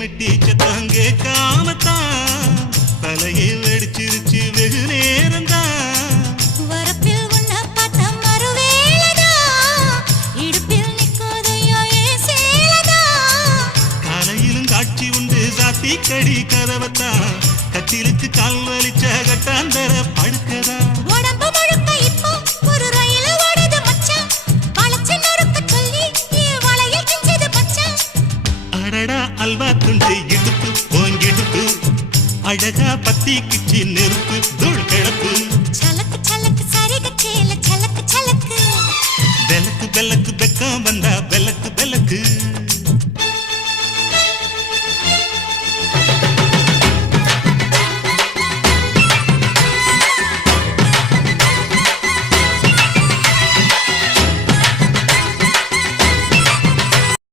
மெட்டி சத்தம் கேட்காமத்தான் தலையை வெடிச்சிருச்சு வெகு நேரம்தான். வரப்பில் உன்ன பார்த்த மறுவேளதா இடுப்பில் நிற்குதையோ ஏன் சேலதா. காலையிலும் காட்சி உண்டு சாத்தி கடி கதவத்தான் கட்டிலுக்கு கால் வலிச்ச கட்டாந்தர படுக்கதா. உடம்பு முழுக்க இப்போ ஒரு ரயில் ஓடுது மச்சான். வளைச்சு நொறுக்க சொல்லி என் வளையல் கிஞ்சது மச்சான். அடடா அல்வா துண்டு இடுப்பு போங்கிடுப்பு அழகா பத்தி கிச்சி நெருப்பு தூள் கிடப்பு. சலக்கு சலக்கு சரிக சேல சலக்கு சலக்கு பெலக்கு பெலக்கு பெக்கம் வந்தா பெலக்கு பெலக்கு